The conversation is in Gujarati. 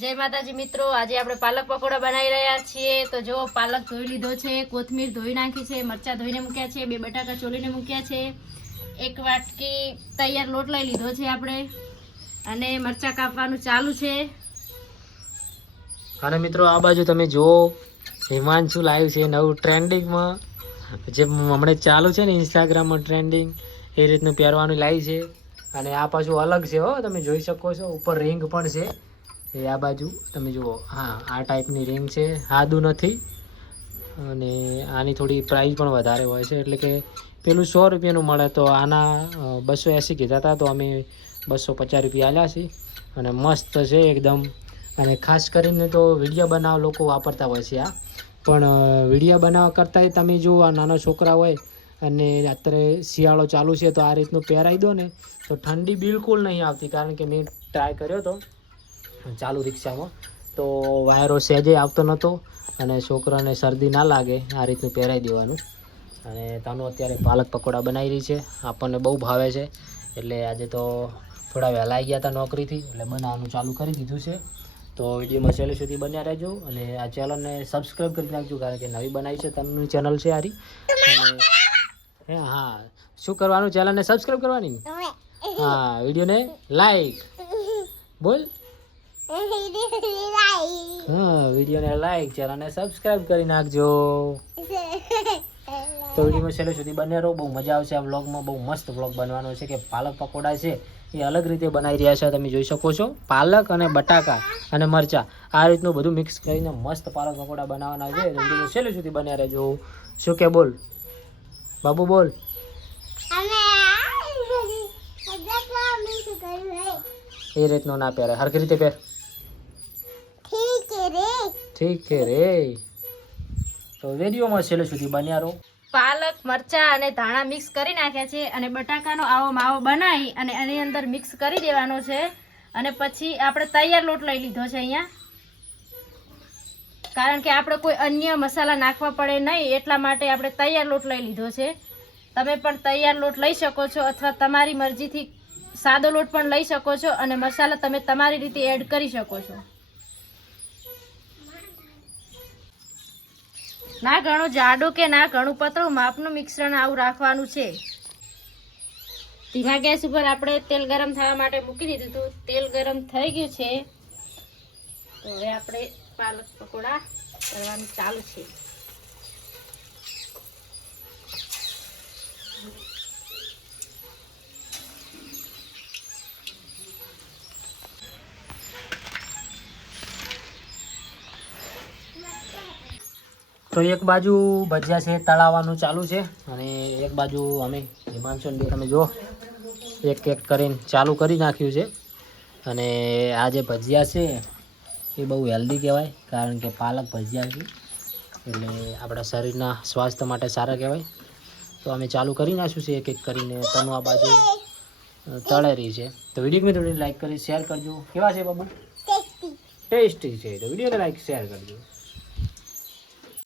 જય માતાજી મિત્રો, આજે આપણે પાલક પકોડા બનાવી રહ્યા છીએ। તો જો પાલક ધોઈ લીધો છે, કોથમીર ધોઈ નાખી છે, મરચા ધોઈને મૂક્યા છે, 2 બટાકા ચોલીને મૂક્યા છે, 1 વાટકી તૈયાર લોટ લઈ લીધો છે આપણે, અને મરચા કાપવાનું ચાલુ છે। અને મિત્રો આ બાજુ તમે જુઓ, હિમાંશુ લાઈવ છે નવું ટ્રેન્ડિંગમાં, જે હમણાં ચાલુ છે ને ઇન્સ્ટાગ્રામમાં ટ્રેન્ડિંગ, એ રીતનું પહેરવાનું લાવી છે। અને આ પાછું અલગ છે હો, તમે જોઈ શકો છો, ઉપર રિંગ પણ છે। એ આ બાજુ તમે જુઓ, હા આ ટાઈપની રિંગ છે, સાદું નથી, અને આની થોડી પ્રાઇસ પણ વધારે હોય છે, એટલે કે પેલું 100 રૂપિયાનું મળે, તો આના 280 કીધા હતા, તો અમે 250 રૂપિયા આલ્યા છે। અને મસ્ત છે એકદમ। અને ખાસ કરીને તો વિડીયો બનાવવા લોકો વાપરતા હોય છે આ, પણ વિડીયો બનાવવા કરતાં તમે જો આ નાના છોકરા હોય અને અત્યારે શિયાળો ચાલુ છે, તો આ રીતનું પહેરાવી દો ને તો ઠંડી બિલકુલ નહીં આવતી, કારણ કે મેં ટ્રાય કર્યો હતો ચાલુ રિક્ષામાં, તો વાયરો સહેજે આવતો નહોતો, અને છોકરાને શરદી ના લાગે આ રીતનું પહેરાવી દેવાનું। અને તાનું અત્યારે પાલક પકોડા બનાવી રહી છે, આપણને બહુ ભાવે છે, એટલે આજે તો થોડા વહેલા આવી ગયા હતા નોકરીથી, એટલે બનાવવાનું ચાલુ કરી દીધું છે। તો વિડીયોમાં છેલ્લે સુધી બન્યા રહેજો, અને આ ચેનલને સબસ્ક્રાઈબ કરી નાખજો, કારણ કે નવી બનાવી છે તમની ચેનલ છે આરી। અને હા, શું કરવાનું? ચેનલને સબસ્ક્રાઈબ કરવાની, હા, વિડીયોને લાઈક બોલ, હા, વિડીયોને લાઈક, ચેનલને સબસ્ક્રાઈબ કરી નાખજો। તો વિડીયોમાં છેલ્લે સુધી બન્યા રહો, બહુ મજા આવશે આ વ્લોગમાં, બહુ મસ્ત વ્લોગ બનવાનો છે, કે પાલક પકોડા છે એ અલગ રીતે બનાવી રહ્યા છે, તમે જોઈ શકો છો, પાલક અને બટાકા અને મરચા આ રીતનું બધું મિક્સ કરીને મસ્ત પાલક પકોડા બનાવવાના છે। વિડીયો છેલ્લે સુધી બન્યા રહેજો। શું કે બોલ બાબુ, બોલ। એ રીતનું ના પહેરે, હરખી રીતે પહેર, ઠીક છે રે। તો વિડીયોમાં છેલ્લે સુધી બન્યા રહો। પાલક, મરચા અને ધાણા મિક્સ કરી નાખ્યા છે, અને બટાકાનો આવો માવો બનાવી અને એની અંદર મિક્સ કરી દેવાનો છે। અને પછી આપણે તૈયાર લોટ લઈ લીધો છે અહીંયા, કારણ કે આપણે કોઈ અન્ય મસાલા નાખવા પડે નહીં, એટલા માટે આપણે તૈયાર લોટ લઈ લીધો છે। તમે પણ તૈયાર લોટ લઈ શકો છો, અથવા તમારી મરજીથી સાદો લોટ પણ લઈ શકો છો, અને મસાલા તમે તમારી રીતે એડ કરી શકો છો। ના ઘણું જાડું કે ના ઘણું પતળું, માપનું મિશ્રણ આવું રાખવાનું છે। ધીમા ગેસ ઉપર આપણે તેલ ગરમ થવા માટે મૂકી દીધું હતું, તેલ ગરમ થઈ ગયું છે, તો હવે આપણે પાલક પકોડા કરવાનું ચાલુ છે। તો એક બાજુ ભજીયા છે તળાવવાનું ચાલુ છે, અને એક બાજુ અમે હિમાંશુ બે તમે જુઓ એક એક કરીને ચાલુ કરી નાખ્યું છે। અને આ જે ભજીયા છે એ બહુ હેલ્ધી કહેવાય, કારણ કે પાલક ભજીયા છે એટલે આપણા શરીરના સ્વાસ્થ્ય માટે સારા કહેવાય। તો અમે ચાલુ કરી નાખ્યું છે એક એક કરીને, તનું આ બાજુ તળે રહી છે। તો વિડીયોને થોડી લાઈક કરી શેર કરજો। કેવા છે બાબુ? ટેસ્ટી છે, તો વિડીયોને લાઈક શેર કરજો।